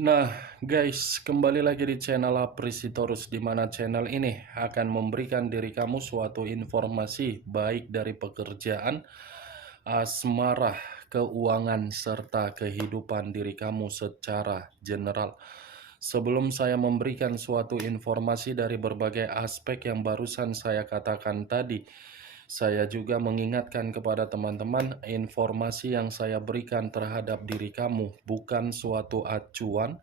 Nah, guys, kembali lagi di channel Aprisitorus, di mana channel ini akan memberikan diri kamu suatu informasi baik dari pekerjaan, asmara, keuangan, serta kehidupan diri kamu secara general. Sebelum saya memberikan suatu informasi dari berbagai aspek yang barusan saya katakan tadi, saya juga mengingatkan kepada teman-teman, informasi yang saya berikan terhadap diri kamu bukan suatu acuan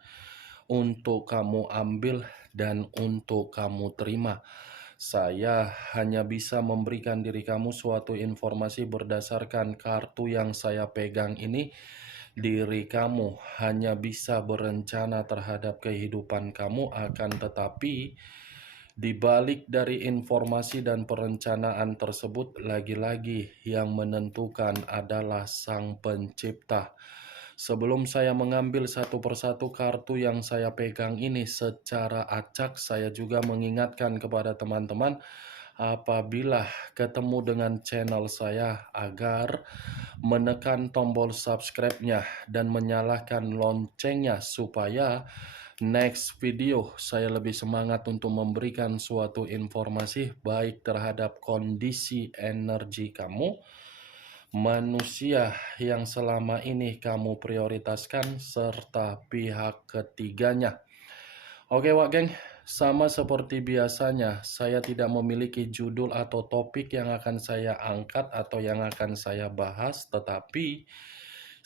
untuk kamu ambil dan untuk kamu terima. Saya hanya bisa memberikan diri kamu suatu informasi berdasarkan kartu yang saya pegang ini. Diri kamu hanya bisa berencana terhadap kehidupan kamu, akan tetapi di balik dari informasi dan perencanaan tersebut, lagi-lagi yang menentukan adalah Sang Pencipta. Sebelum saya mengambil satu persatu kartu yang saya pegang ini secara acak, saya juga mengingatkan kepada teman-teman apabila ketemu dengan channel saya agar menekan tombol subscribe-nya dan menyalakan loncengnya supaya next video saya lebih semangat untuk memberikan suatu informasi baik terhadap kondisi energi kamu, manusia yang selama ini kamu prioritaskan, serta pihak ketiganya. Oke Wak Geng, sama seperti biasanya, saya tidak memiliki judul atau topik yang akan saya angkat atau yang akan saya bahas, tetapi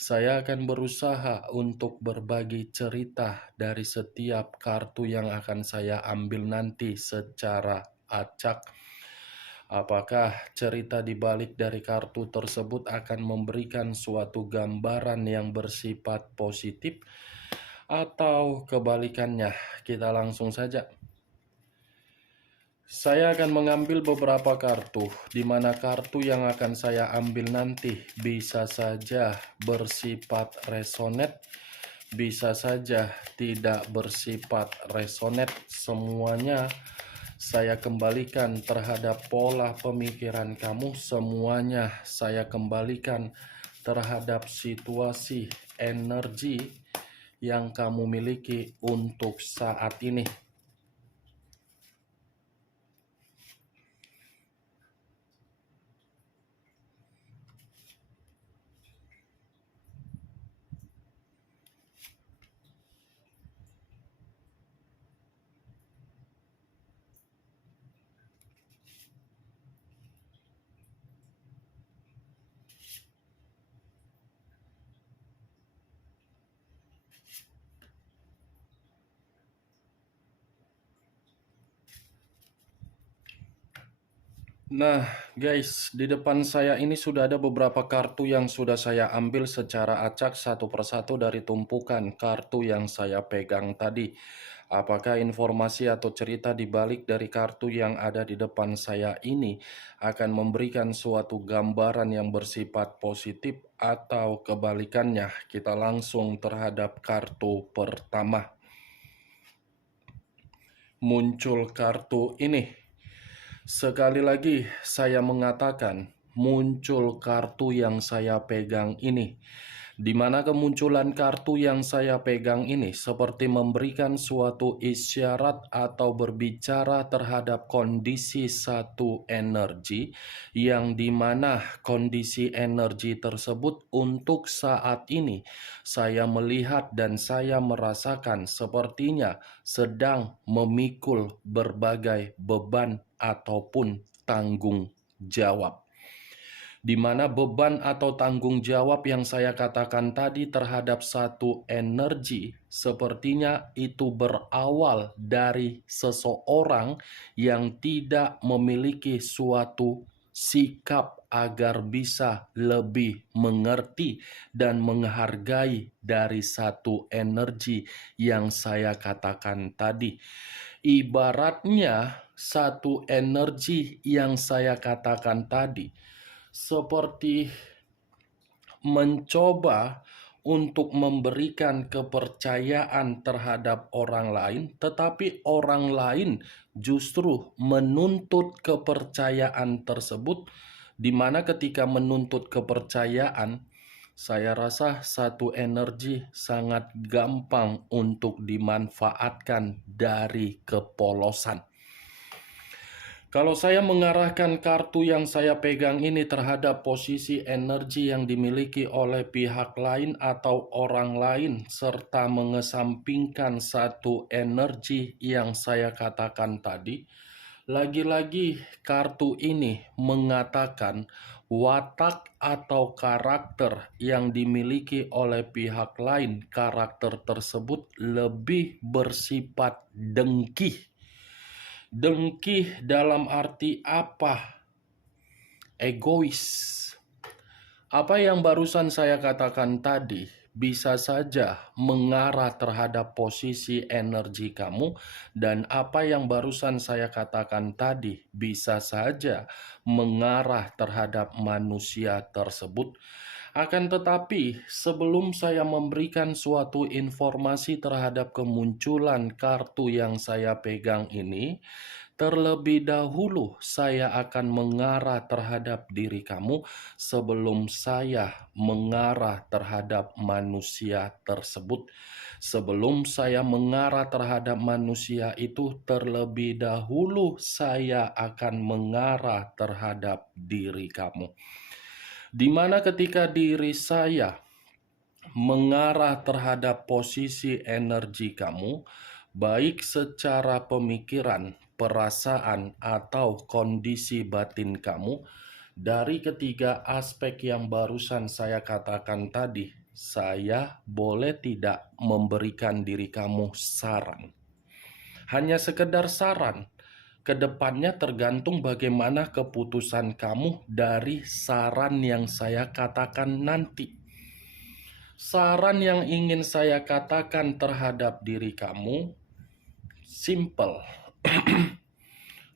saya akan berusaha untuk berbagi cerita dari setiap kartu yang akan saya ambil nanti secara acak. Apakah cerita di balik dari kartu tersebut akan memberikan suatu gambaran yang bersifat positif atau kebalikannya? Kita langsung saja. Saya akan mengambil beberapa kartu, di mana kartu yang akan saya ambil nanti bisa saja bersifat resonate, bisa saja tidak bersifat resonate. Semuanya saya kembalikan terhadap pola pemikiran kamu, semuanya saya kembalikan terhadap situasi energi yang kamu miliki untuk saat ini. Nah, guys, di depan saya ini sudah ada beberapa kartu yang sudah saya ambil secara acak satu persatu dari tumpukan kartu yang saya pegang tadi. Apakah informasi atau cerita di balik dari kartu yang ada di depan saya ini akan memberikan suatu gambaran yang bersifat positif atau kebalikannya? Kita langsung terhadap kartu pertama. Muncul kartu ini. Sekali lagi saya mengatakan, muncul kartu yang saya pegang ini. Di mana kemunculan kartu yang saya pegang ini seperti memberikan suatu isyarat atau berbicara terhadap kondisi satu energi, yang dimana kondisi energi tersebut untuk saat ini saya melihat dan saya merasakan sepertinya sedang memikul berbagai beban ataupun tanggung jawab. Di mana beban atau tanggung jawab yang saya katakan tadi terhadap satu energi sepertinya itu berawal dari seseorang yang tidak memiliki suatu sikap agar bisa lebih mengerti dan menghargai dari satu energi yang saya katakan tadi. Ibaratnya satu energi yang saya katakan tadi seperti mencoba untuk memberikan kepercayaan terhadap orang lain, tetapi orang lain justru menuntut kepercayaan tersebut, di mana ketika menuntut kepercayaan, Saya rasa satu energi sangat gampang untuk dimanfaatkan dari kepolosan. Kalau saya mengarahkan kartu yang saya pegang ini terhadap posisi energi yang dimiliki oleh pihak lain atau orang lain, serta mengesampingkan satu energi yang saya katakan tadi, lagi-lagi kartu ini mengatakan watak atau karakter yang dimiliki oleh pihak lain, karakter tersebut lebih bersifat dengki. Dengki dalam arti apa? Egois. Apa yang barusan saya katakan tadi bisa saja mengarah terhadap posisi energi kamu, dan apa yang barusan saya katakan tadi bisa saja mengarah terhadap manusia tersebut. Akan tetapi, sebelum saya memberikan suatu informasi terhadap kemunculan kartu yang saya pegang ini, terlebih dahulu saya akan mengarah terhadap diri kamu sebelum saya mengarah terhadap manusia tersebut. Sebelum saya mengarah terhadap manusia itu, terlebih dahulu saya akan mengarah terhadap diri kamu. Di mana ketika diri saya mengarah terhadap posisi energi kamu, baik secara pemikiran, perasaan, atau kondisi batin kamu, dari ketiga aspek yang barusan saya katakan tadi, saya boleh tidak memberikan diri kamu saran. Hanya sekedar saran. Kedepannya tergantung bagaimana keputusan kamu dari saran yang saya katakan nanti. Saran yang ingin saya katakan terhadap diri kamu, simple.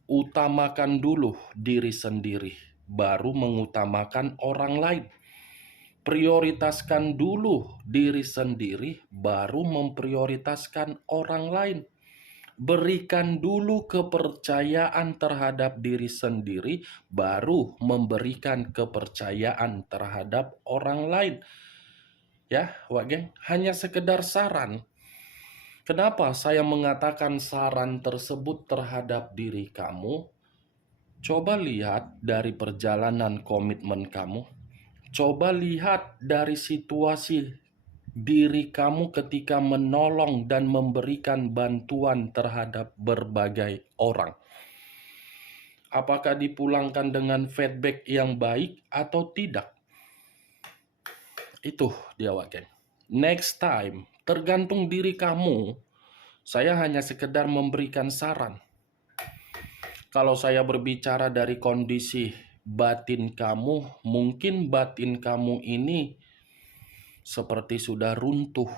Utamakan dulu diri sendiri, baru mengutamakan orang lain. Prioritaskan dulu diri sendiri, baru memprioritaskan orang lain. Berikan dulu kepercayaan terhadap diri sendiri, baru memberikan kepercayaan terhadap orang lain. Ya, Wak Geng, hanya sekedar saran. Kenapa saya mengatakan saran tersebut terhadap diri kamu? Coba lihat dari perjalanan komitmen kamu. Coba lihat dari situasi diri kamu ketika menolong dan memberikan bantuan terhadap berbagai orang. Apakah dipulangkan dengan feedback yang baik atau tidak? Itu dia, Wak Geng. Next time, tergantung diri kamu. Saya hanya sekedar memberikan saran. Kalau saya berbicara dari kondisi batin kamu, mungkin batin kamu ini seperti sudah runtuh.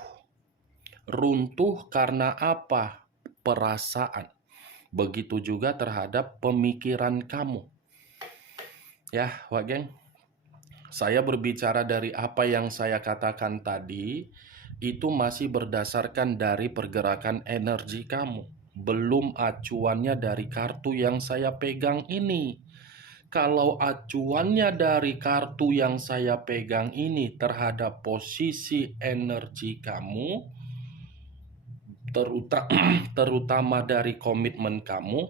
Runtuh karena apa? Perasaan. Begitu juga terhadap pemikiran kamu. Ya, Wak Geng. Saya berbicara dari apa yang saya katakan tadi, itu masih berdasarkan dari pergerakan energi kamu. Belum acuannya dari kartu yang saya pegang ini. Kalau acuannya dari kartu yang saya pegang ini terhadap posisi energi kamu, terutama dari komitmen kamu,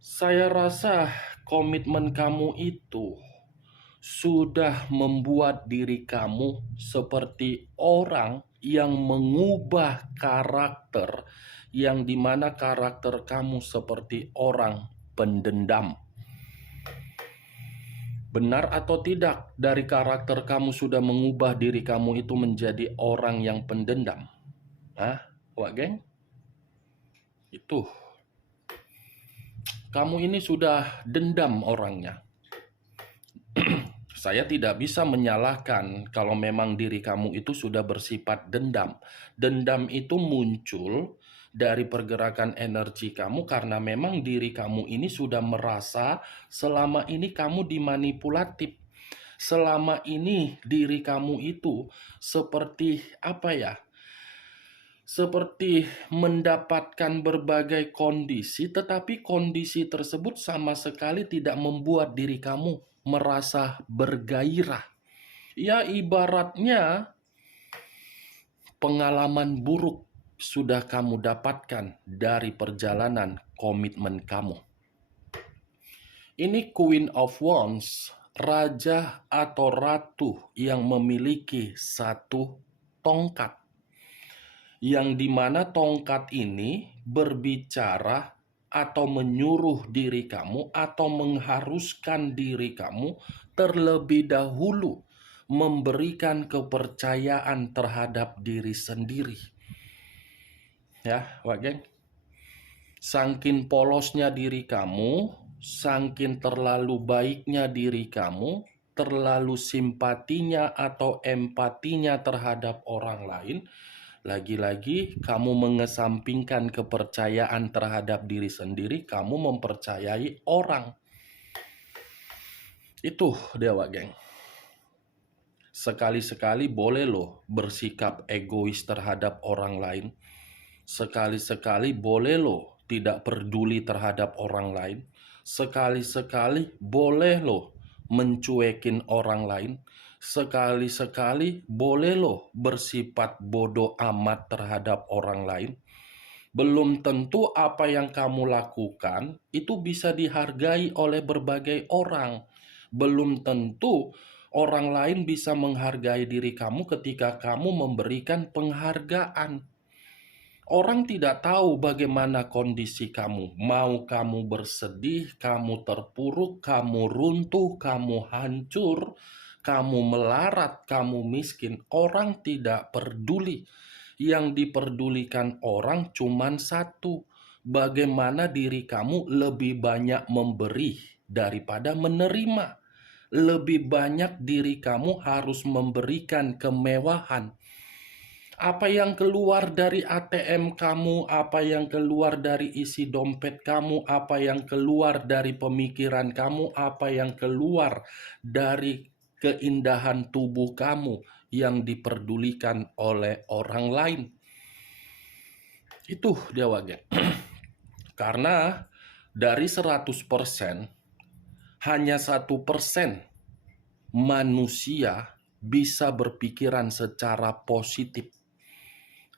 saya rasa komitmen kamu itu sudah membuat diri kamu seperti orang yang mengubah karakter, yang dimana karakter kamu seperti orang pendendam. Benar atau tidak dari karakter kamu sudah mengubah diri kamu itu menjadi orang yang pendendam? Hah, Wak Geng? Itu. Kamu ini sudah dendam orangnya. Saya tidak bisa menyalahkan kalau memang diri kamu itu sudah bersifat dendam. Dendam itu muncul dari pergerakan energi kamu karena memang diri kamu ini sudah merasa selama ini kamu dimanipulatif. Selama ini diri kamu itu seperti apa ya? Seperti mendapatkan berbagai kondisi, tetapi kondisi tersebut sama sekali tidak membuat diri kamu merasa bergairah. Ya ibaratnya pengalaman buruk sudah kamu dapatkan dari perjalanan komitmen kamu. Ini Queen of Wands, raja atau ratu yang memiliki satu tongkat. Yang dimana tongkat ini berbicara atau menyuruh diri kamu atau mengharuskan diri kamu terlebih dahulu memberikan kepercayaan terhadap diri sendiri. Ya, Wak Geng. Sangkin polosnya diri kamu, sangkin terlalu baiknya diri kamu, terlalu simpatinya atau empatinya terhadap orang lain, lagi-lagi kamu mengesampingkan kepercayaan terhadap diri sendiri, kamu mempercayai orang. Itu Dewa Geng. Sekali-sekali boleh loh bersikap egois terhadap orang lain. Sekali-sekali boleh loh tidak peduli terhadap orang lain. Sekali-sekali boleh loh mencuekin orang lain. Sekali-sekali boleh loh bersifat bodoh amat terhadap orang lain. Belum tentu apa yang kamu lakukan itu bisa dihargai oleh berbagai orang. Belum tentu orang lain bisa menghargai diri kamu ketika kamu memberikan penghargaan. Orang tidak tahu bagaimana kondisi kamu. Mau kamu bersedih, kamu terpuruk, kamu runtuh, kamu hancur, kamu melarat, kamu miskin. Orang tidak peduli. Yang diperdulikan orang cuman satu. Bagaimana diri kamu lebih banyak memberi daripada menerima. Lebih banyak diri kamu harus memberikan kemewahan. Apa yang keluar dari ATM kamu, apa yang keluar dari isi dompet kamu, apa yang keluar dari pemikiran kamu, apa yang keluar dari keindahan tubuh kamu yang diperdulikan oleh orang lain. Itu dia Wage. Karena dari 100%, hanya 1% manusia bisa berpikiran secara positif.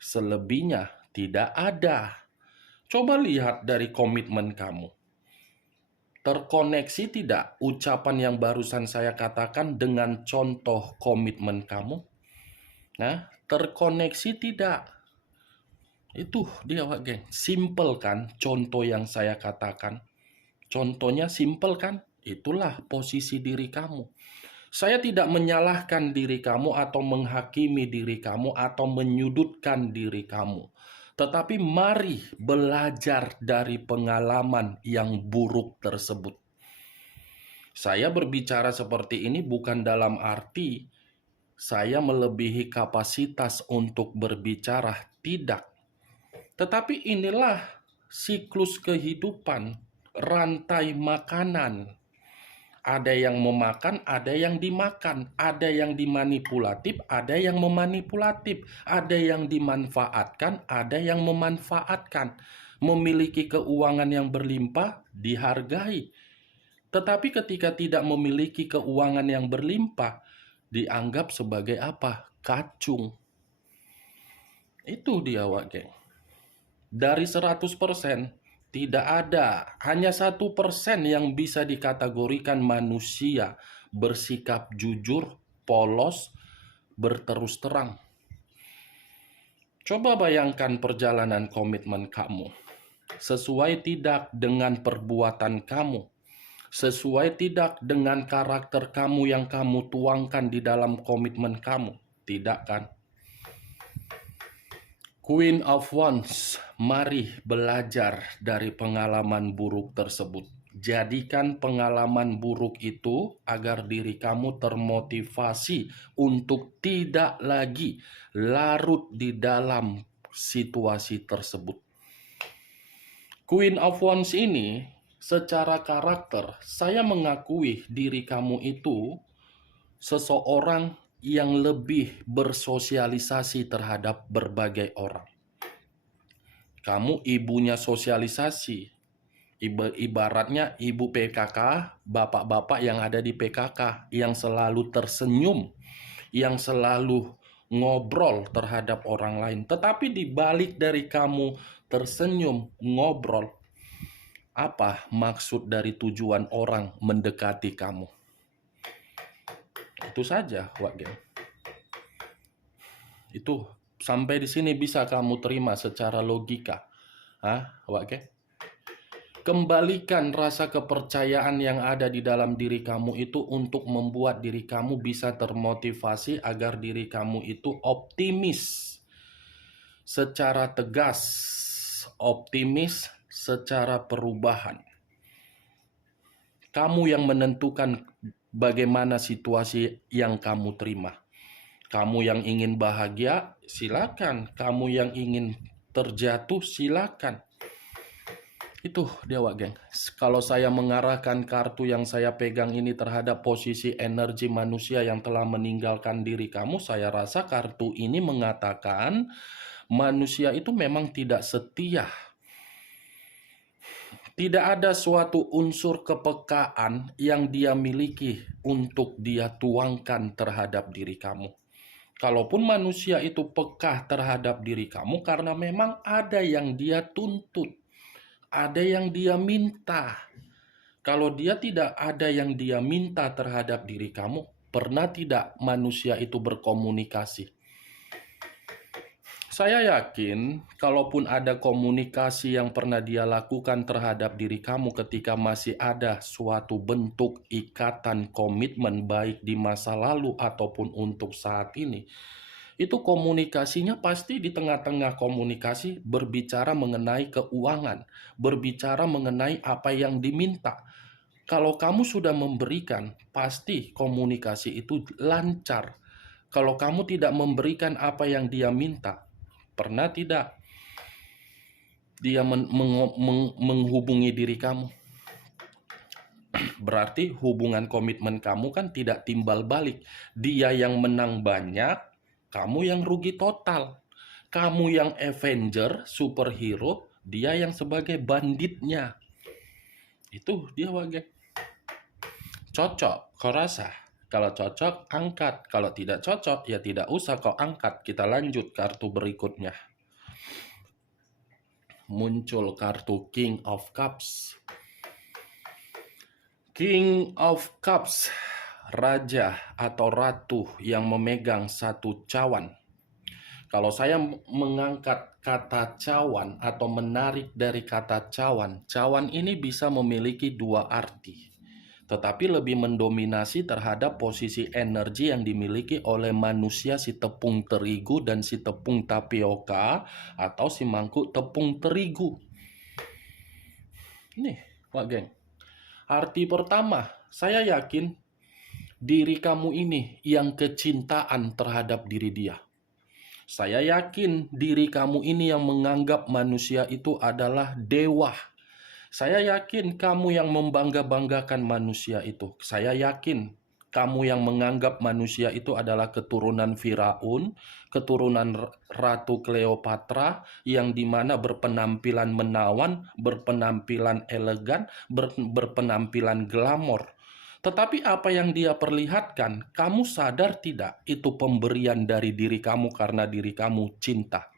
Selebihnya tidak ada. Coba lihat dari komitmen kamu. Terkoneksi tidak ucapan yang barusan saya katakan dengan contoh komitmen kamu? Nah, terkoneksi tidak. Itu dia, Wak Geng. Simple kan contoh yang saya katakan? Contohnya simple kan? Itulah posisi diri kamu. Saya tidak menyalahkan diri kamu atau menghakimi diri kamu atau menyudutkan diri kamu. Tetapi mari belajar dari pengalaman yang buruk tersebut. Saya berbicara seperti ini bukan dalam arti saya melebihi kapasitas untuk berbicara, tidak. Tetapi inilah siklus kehidupan, rantai makanan. Ada yang memakan, ada yang dimakan, ada yang dimanipulatif, ada yang memanipulatif, ada yang dimanfaatkan, ada yang memanfaatkan. Memiliki keuangan yang berlimpah dihargai. Tetapi ketika tidak memiliki keuangan yang berlimpah, dianggap sebagai apa? Kacung. Itu dia, Wak Geng. Dari 100%, tidak ada, hanya 1% yang bisa dikategorikan manusia bersikap jujur, polos, berterus terang. Coba bayangkan perjalanan komitmen kamu. Sesuai tidak dengan perbuatan kamu? Sesuai tidak dengan karakter kamu yang kamu tuangkan di dalam komitmen kamu? Tidak kan? Queen of Wands, mari belajar dari pengalaman buruk tersebut. Jadikan pengalaman buruk itu agar diri kamu termotivasi untuk tidak lagi larut di dalam situasi tersebut. Queen of Wands ini secara karakter, saya mengakui diri kamu itu seseorang yang lebih bersosialisasi terhadap berbagai orang. Kamu ibunya sosialisasi. Ibaratnya ibu PKK, bapak-bapak yang ada di PKK yang selalu tersenyum, yang selalu ngobrol terhadap orang lain. Tetapi di balik dari kamu tersenyum, ngobrol, apa maksud dari tujuan orang mendekati kamu? Itu saja, Wak Geng. Itu sampai di sini bisa kamu terima secara logika. Wak Geng? Kembalikan rasa kepercayaan yang ada di dalam diri kamu itu untuk membuat diri kamu bisa termotivasi agar diri kamu itu optimis secara tegas, optimis secara perubahan. Kamu yang menentukan bagaimana situasi yang kamu terima. Kamu yang ingin bahagia, silakan. Kamu yang ingin terjatuh, silakan. Itu dia, Wak Geng. Kalau saya mengarahkan kartu yang saya pegang ini terhadap posisi energi manusia yang telah meninggalkan diri kamu, saya rasa kartu ini mengatakan manusia itu memang tidak setia. Tidak ada suatu unsur kepekaan yang dia miliki untuk dia tuangkan terhadap diri kamu. Kalaupun manusia itu peka terhadap diri kamu karena memang ada yang dia tuntut. Ada yang dia minta. Kalau dia tidak ada yang dia minta terhadap diri kamu, pernah tidak manusia itu berkomunikasi? Saya yakin, kalaupun ada komunikasi yang pernah dia lakukan terhadap diri kamu ketika masih ada suatu bentuk ikatan komitmen baik di masa lalu ataupun untuk saat ini, itu komunikasinya pasti di tengah-tengah komunikasi berbicara mengenai keuangan, berbicara mengenai apa yang diminta. Kalau kamu sudah memberikan, pasti komunikasi itu lancar. Kalau kamu tidak memberikan apa yang dia minta, pernah tidak dia menghubungi diri kamu? Berarti hubungan komitmen kamu kan tidak timbal balik. Dia yang menang banyak, kamu yang rugi total. Kamu yang Avenger, superhero, dia yang sebagai banditnya. Itu dia, Wak Geng. Cocok, kau rasa? Kalau cocok, angkat. Kalau tidak cocok, ya tidak usah kau angkat. Kita lanjut kartu berikutnya. Muncul kartu King of Cups. King of Cups, raja atau ratu yang memegang satu cawan. Kalau saya mengangkat kata cawan atau menarik dari kata cawan, cawan ini bisa memiliki dua arti, tetapi lebih mendominasi terhadap posisi energi yang dimiliki oleh manusia si tepung terigu dan si tepung tapioka atau si mangkuk tepung terigu. Nih, Wak Geng. Arti pertama, saya yakin diri kamu ini yang kecintaan terhadap diri dia. Saya yakin diri kamu ini yang menganggap manusia itu adalah dewa. Saya yakin kamu yang membangga-banggakan manusia itu. Saya yakin kamu yang menganggap manusia itu adalah keturunan Firaun, keturunan Ratu Cleopatra, yang dimana berpenampilan menawan, berpenampilan elegan, berpenampilan glamor. Tetapi apa yang dia perlihatkan, kamu sadar tidak itu pemberian dari diri kamu karena diri kamu cinta?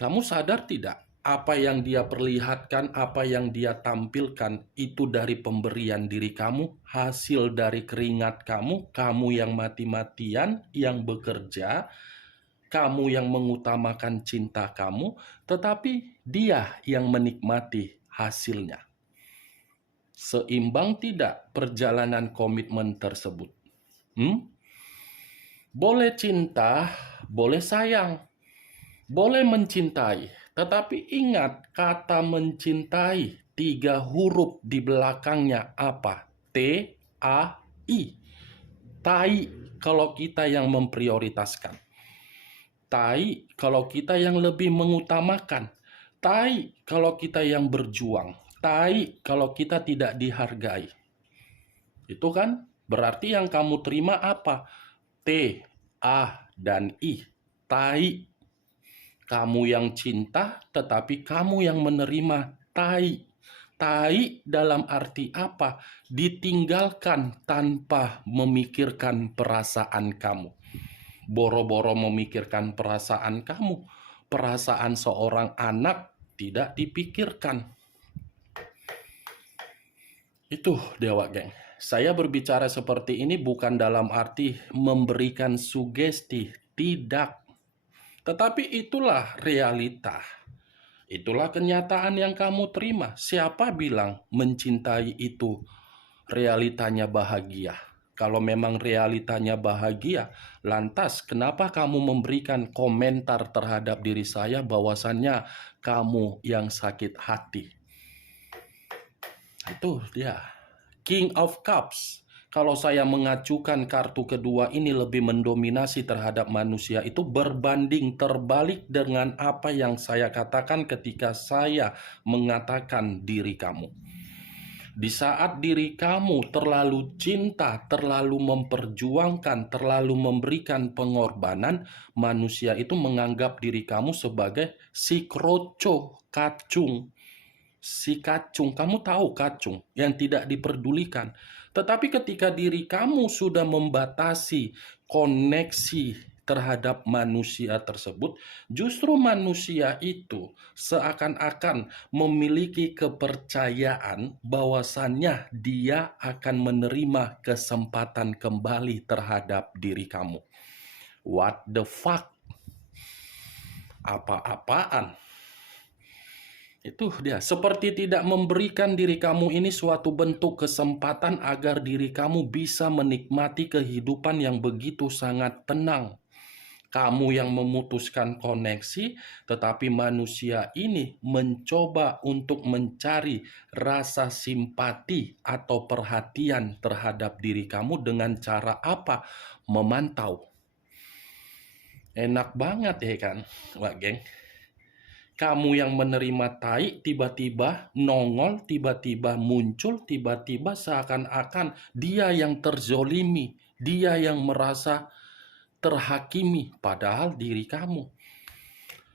Kamu sadar tidak apa yang dia perlihatkan, apa yang dia tampilkan itu dari pemberian diri kamu, hasil dari keringat kamu, kamu yang mati-matian, yang bekerja, kamu yang mengutamakan cinta kamu, tetapi dia yang menikmati hasilnya. Seimbang tidak perjalanan komitmen tersebut? Boleh cinta, boleh sayang, boleh mencintai, tetapi ingat kata mencintai, 3 huruf di belakangnya apa? T-A-I. Tai kalau kita yang memprioritaskan. Tai kalau kita yang lebih mengutamakan. Tai kalau kita yang berjuang. Tai kalau kita tidak dihargai. Itu kan berarti yang kamu terima apa? T, A, dan I. Tai. Kamu yang cinta, tetapi kamu yang menerima tai. Tai dalam arti apa? Ditinggalkan tanpa memikirkan perasaan kamu. Boro-boro memikirkan perasaan kamu. Perasaan seorang anak tidak dipikirkan. Itu Dewa Geng. Saya berbicara seperti ini bukan dalam arti memberikan sugesti. Tidak. Tetapi itulah realita. Itulah kenyataan yang kamu terima. Siapa bilang mencintai itu realitanya bahagia? Kalau memang realitanya bahagia, lantas kenapa kamu memberikan komentar terhadap diri saya bahwasannya kamu yang sakit hati? Itu dia. King of Cups. Kalau saya mengacukan kartu kedua ini lebih mendominasi terhadap manusia, itu berbanding terbalik dengan apa yang saya katakan ketika saya mengatakan diri kamu. Di saat diri kamu terlalu cinta, terlalu memperjuangkan, terlalu memberikan pengorbanan, manusia itu menganggap diri kamu sebagai si kroco, kacung. Si kacung, kamu tahu kacung yang tidak diperdulikan. Tetapi ketika diri kamu sudah membatasi koneksi terhadap manusia tersebut, justru manusia itu seakan-akan memiliki kepercayaan bahwasannya dia akan menerima kesempatan kembali terhadap diri kamu. What the fuck? Apa-apaan? Itu dia, seperti tidak memberikan diri kamu ini suatu bentuk kesempatan agar diri kamu bisa menikmati kehidupan yang begitu sangat tenang. Kamu yang memutuskan koneksi, tetapi manusia ini mencoba untuk mencari rasa simpati atau perhatian terhadap diri kamu dengan cara apa? Memantau. Enak banget ya kan, Wak Geng? Kamu yang menerima tai tiba-tiba nongol, tiba-tiba muncul, tiba-tiba seakan-akan dia yang terzolimi, dia yang merasa terhakimi, padahal diri kamu.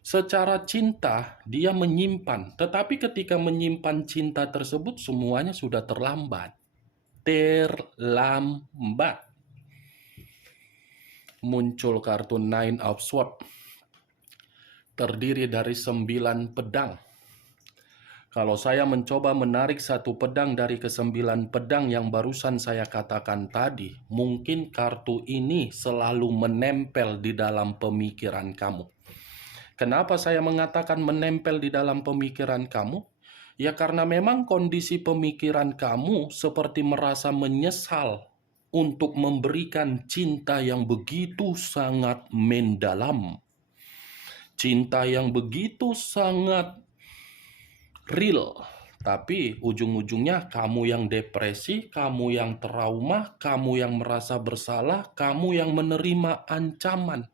Secara cinta dia menyimpan, tetapi ketika menyimpan cinta tersebut semuanya sudah terlambat. Terlambat. Muncul kartu Nine of Swords. Terdiri dari 9 pedang. Kalau saya mencoba menarik satu pedang dari ke-9 pedang yang barusan saya katakan tadi, mungkin kartu ini selalu menempel di dalam pemikiran kamu. Kenapa saya mengatakan menempel di dalam pemikiran kamu? Ya karena memang kondisi pemikiran kamu seperti merasa menyesal untuk memberikan cinta yang begitu sangat mendalam. Cinta yang begitu sangat real, tapi ujung-ujungnya kamu yang depresi, kamu yang trauma, kamu yang merasa bersalah, kamu yang menerima ancaman.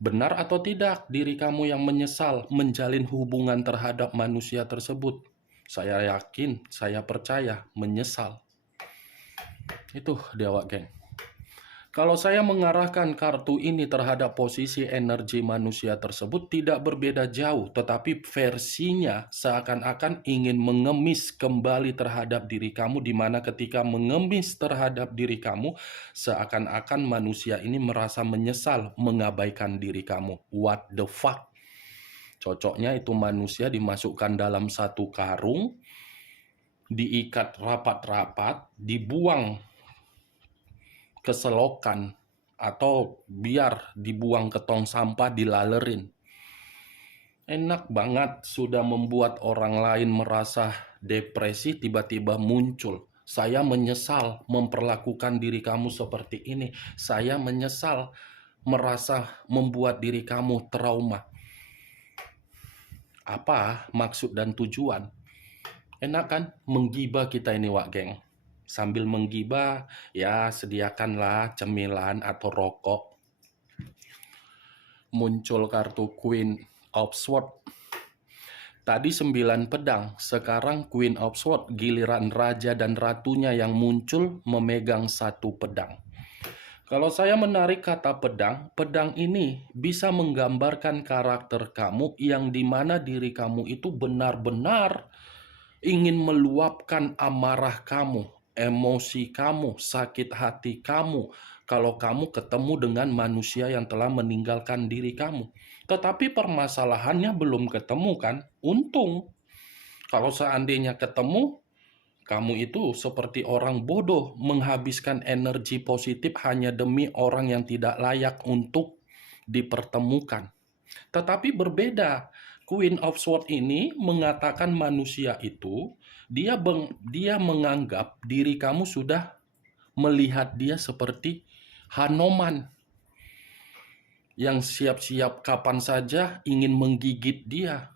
Benar atau tidak diri kamu yang menyesal menjalin hubungan terhadap manusia tersebut? Saya yakin, saya percaya, menyesal. Itu Dewa Geng. Kalau saya mengarahkan kartu ini terhadap posisi energi manusia tersebut tidak berbeda jauh, tetapi versinya seakan-akan ingin mengemis kembali terhadap diri kamu, di mana ketika mengemis terhadap diri kamu, seakan-akan manusia ini merasa menyesal mengabaikan diri kamu. What the fuck? Cocoknya itu manusia dimasukkan dalam satu karung, diikat rapat-rapat, dibuang ke selokan atau biar dibuang ke tong sampah, dilalerin. Enak banget sudah membuat orang lain merasa depresi, tiba-tiba muncul. Saya menyesal memperlakukan diri kamu seperti ini. Saya menyesal merasa membuat diri kamu trauma. Apa maksud dan tujuan? Enak kan menggibah kita ini, Wak Geng. Sambil menggibah, ya sediakanlah cemilan atau rokok. Muncul kartu Queen of Swords. Tadi 9 pedang, sekarang Queen of Swords, giliran raja dan ratunya yang muncul memegang satu pedang. Kalau saya menarik kata pedang, pedang ini bisa menggambarkan karakter kamu yang dimana diri kamu itu benar-benar ingin meluapkan amarah kamu, emosi kamu, sakit hati kamu, kalau kamu ketemu dengan manusia yang telah meninggalkan diri kamu. Tetapi permasalahannya belum ketemu kan? Untung. Kalau seandainya ketemu, kamu itu seperti orang bodoh menghabiskan energi positif hanya demi orang yang tidak layak untuk dipertemukan. Tetapi berbeda. Queen of Swords ini mengatakan manusia itu dia menganggap diri kamu sudah melihat dia seperti Hanoman yang siap-siap kapan saja ingin menggigit dia.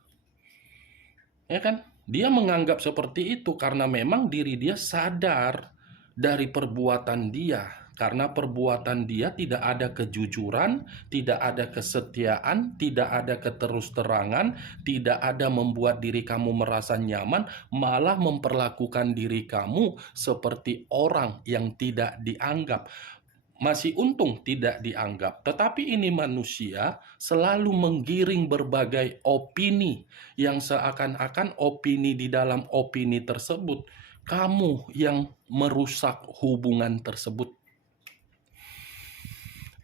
Ya kan? Dia menganggap seperti itu karena memang diri dia sadar dari perbuatan dia. Karena perbuatan dia tidak ada kejujuran, tidak ada kesetiaan, tidak ada keterus-terangan, tidak ada membuat diri kamu merasa nyaman, malah memperlakukan diri kamu seperti orang yang tidak dianggap. Masih untung tidak dianggap, tetapi ini manusia selalu menggiring berbagai opini yang seakan-akan opini di dalam opini tersebut, kamu yang merusak hubungan tersebut.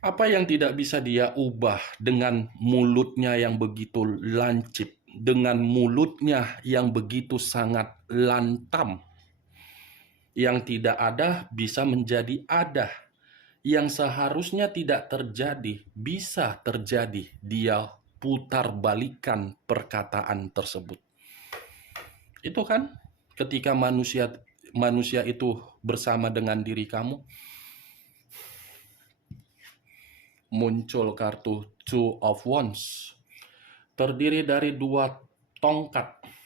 Apa yang tidak bisa dia ubah dengan mulutnya yang begitu lancip, dengan mulutnya yang begitu sangat lantam, yang tidak ada bisa menjadi ada. Yang seharusnya tidak terjadi, bisa terjadi. Dia putar balikan perkataan tersebut. Itu kan ketika manusia itu bersama dengan diri kamu, muncul kartu Two of Wands. Terdiri dari 2 tongkat.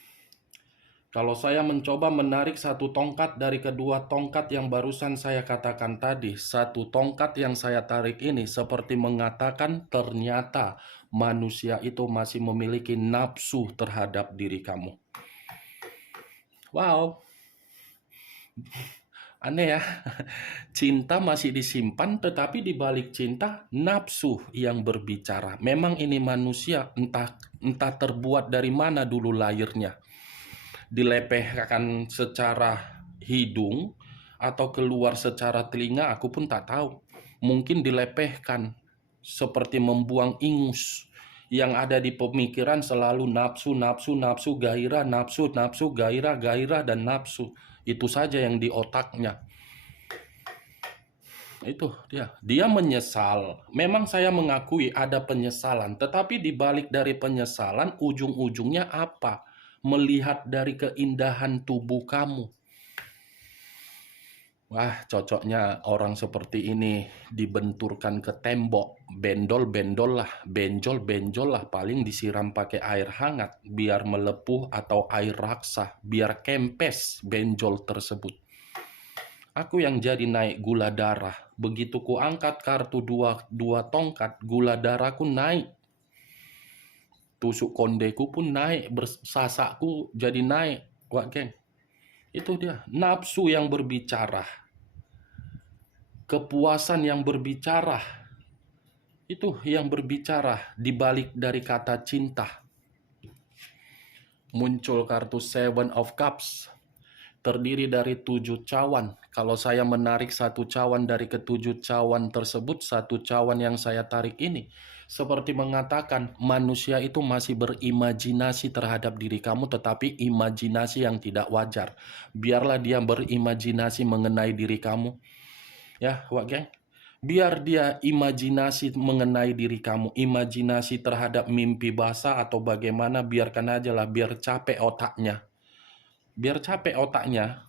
Kalau saya mencoba menarik 1 tongkat dari kedua tongkat yang barusan saya katakan tadi, 1 tongkat yang saya tarik ini seperti mengatakan ternyata manusia itu masih memiliki nafsu terhadap diri kamu. Wow, aneh ya. Cinta masih disimpan, tetapi di balik cinta nafsu yang berbicara. Memang ini manusia, entah terbuat dari mana dulu lahirnya. Dilepehkan secara hidung atau keluar secara telinga, aku pun tak tahu. Mungkin dilepehkan seperti membuang ingus. Yang ada di pemikiran selalu nafsu, nafsu, nafsu, gairah, nafsu, nafsu, gairah, gairah, dan nafsu. Itu saja yang di otaknya. Itu dia menyesal. Memang saya mengakui ada penyesalan, tetapi di balik dari penyesalan ujung-ujungnya apa? Melihat dari keindahan tubuh kamu. Wah, cocoknya orang seperti ini dibenturkan ke tembok, bendol-bendol lah, benjol-benjol lah, paling disiram pakai air hangat biar melepuh atau air raksa, biar kempes benjol tersebut. Aku yang jadi naik gula darah. Begitu ku angkat kartu dua tongkat, gula darahku naik. Tusuk kondeku pun naik, sasakku jadi naik. Wah, geng. Itu dia, nafsu yang berbicara. Kepuasan yang berbicara. Itu yang berbicara di balik dari kata cinta. Muncul kartu Seven of Cups. Terdiri dari 7 cawan. Kalau saya menarik 1 cawan dari ke-7 cawan tersebut, 1 cawan yang saya tarik ini seperti mengatakan manusia itu masih berimajinasi terhadap diri kamu, tetapi imajinasi yang tidak wajar. Biarlah dia berimajinasi mengenai diri kamu. Ya, Wak Geng. Biar dia imajinasi mengenai diri kamu, imajinasi terhadap mimpi basah atau bagaimana, biarkan aja lah, biar capek otaknya. Biar capek otaknya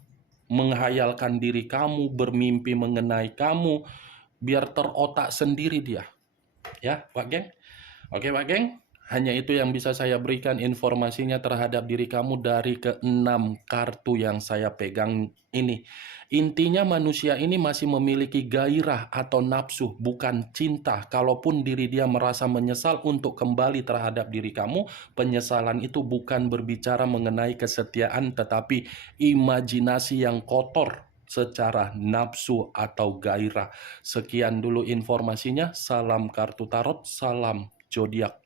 menghayalkan diri kamu, bermimpi mengenai kamu, biar terotak sendiri dia. Ya, Pak Geng? Oke, Pak Geng. Hanya itu yang bisa saya berikan informasinya terhadap diri kamu dari ke-6 kartu yang saya pegang ini. Intinya manusia ini masih memiliki gairah atau nafsu, bukan cinta. Kalaupun diri dia merasa menyesal untuk kembali terhadap diri kamu, penyesalan itu bukan berbicara mengenai kesetiaan, tetapi imajinasi yang kotor secara nafsu atau gairah. Sekian dulu informasinya. Salam kartu tarot, salam zodiak.